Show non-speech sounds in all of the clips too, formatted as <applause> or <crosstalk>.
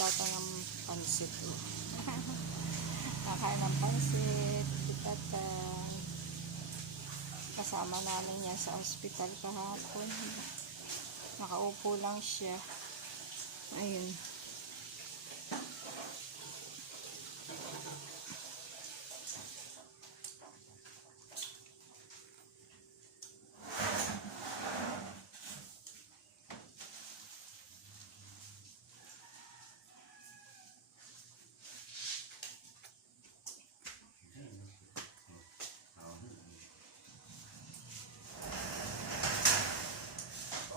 tata ng pansit. <laughs> Kakain ng pansit, si tata. Kasama namin yan sa ospital kahapon. Nakaupo lang siya. Ayun.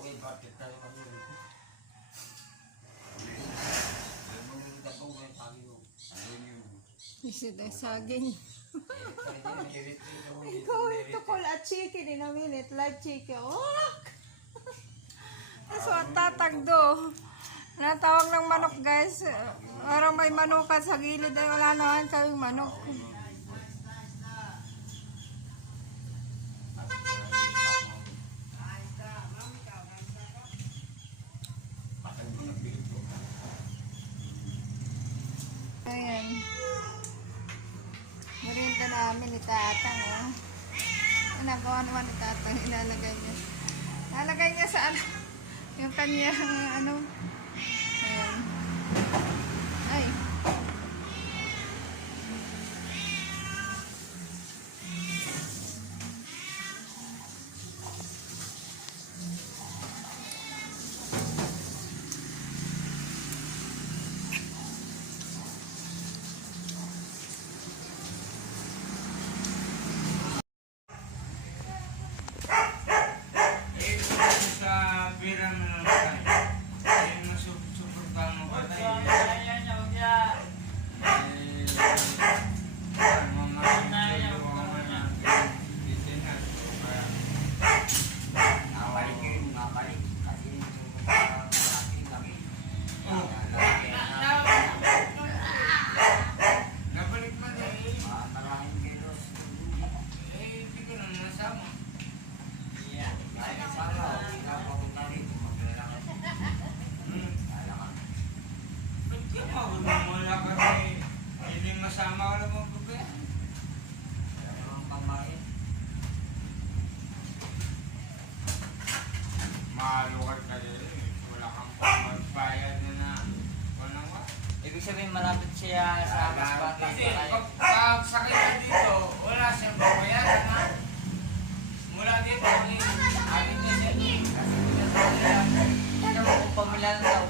Okay, bakit tayo kami rito? Yung mga nagtapo, may sabi ko, ano yung... Isida saging. Dito. Ikaw ito call at chicken in a minute. Live chicken. Oh! <laughs> So, tatagdo. Natawag ng manok guys. Parang may manukan sa gilid ay wala naman kaming manok. Ayan. Merinda namin ni Tatang, oh. Ang nagawa naman ni Tatang, ilalagay niya. Ilalagay niya sa ano, <laughs> yung kanyang ano. Ayan. Ay. Eh, kung sa birang naman, eh, masusuportahan mo ba tayo? Eh, ang mga sundalo, ang mga lieutenant, kaya, Nakabalik yun, nakabalik. Kasi yung malaking kami. Oh. Malaki nabalik pa din. na maraming kilos. Eh, hindi ko naman nasama. Dahil sana, hindi ka papunta rito, maglalakad. Hmm. Lalakad. Ba't ka marunong wala ka rin? Hindi masama ka lang magbabayan. Kaya naman pamain. Ka din. Wala kang pagbayad na na. Walang wa. Ibig sabihin malapit siya sa mas bata. Kasi pag, sakit ka dito, wala siyang babayaran ha. Mula dito, ni akin niya siya. Kasi. Ano mo kung pamilya ng tao?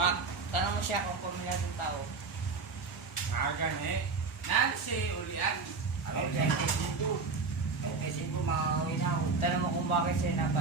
Si Mak, tanong mo siya kung pamilya ng tao. Magan eh. Nansi, ulian. Ako dyan kay Sindu. Kay Sindu, makakawin ako. Tanong mo kung bakit siya napalis.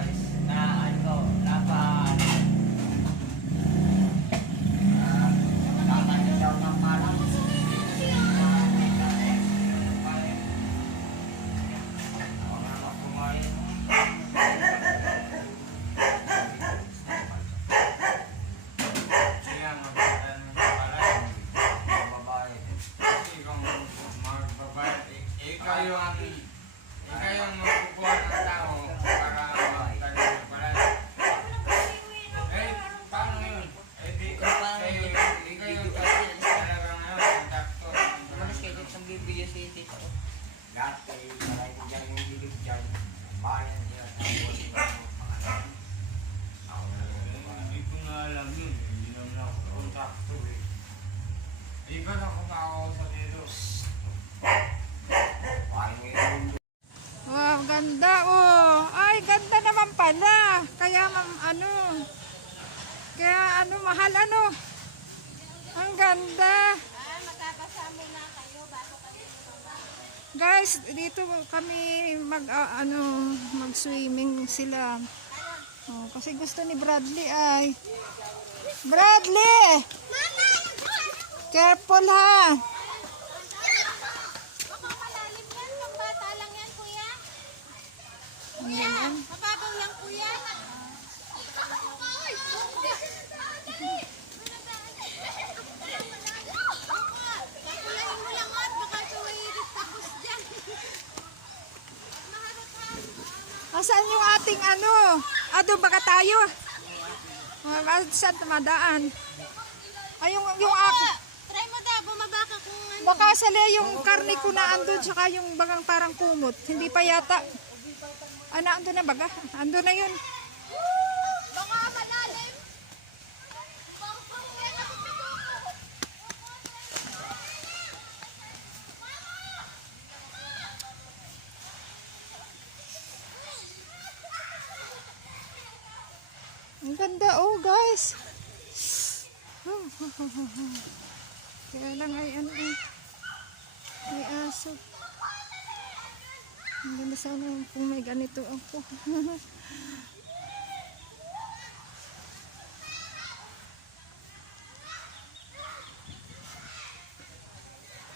Bayan niya. Hindi ko nga alam. Hindi naman ako kontakto eh. Na kung ako sa dito. Wow, ganda oh. Ay, ganda naman pala. Kaya mam ano. Kaya ano mahal ano. Ang ganda. Guys, dito kami mag ah, ano, mag-swimming sila. Oh, kasi gusto ni Bradley ay. Bradley! Careful ha. Baka malalim yan, pang bata lang yan, kuya. Kuya, Mababaw lang, kuya. Kakulain mo lang at baka tuwirit tapos dyan. Maharot ha. Asan yung ating ano? Ado baka tayo? Saan tumadaan? Ay, yung, yung ako. Try mo daw, bumaba ka kung ano. Baka sali yung karne ko na andun, tsaka yung bagang parang kumot. Hindi pa yata. Ano, andun na baga? Andun na yun. Baka malalim. Yan ang bigo ko. Ang ganda, oh guys. Kaya lang ay ano eh. May aso. Ang ganda sana kung may ganito ako. <laughs>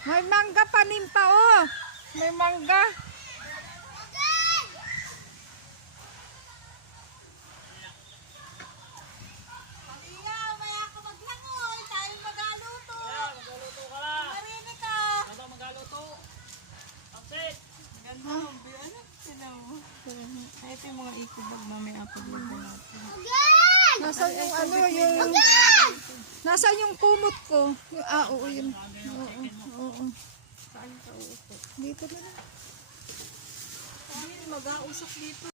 may mangga panim pa oh. May mangga. Iya, maya ka maglangoy. Tayo magaluto. magaluto ka lang. Marinig ka. Nasaan yung ano, yung... Nasaan yung kumot ko? Yung, ah, oo, yun. Oo, oo. Dito na lang. Mag-ausok dito.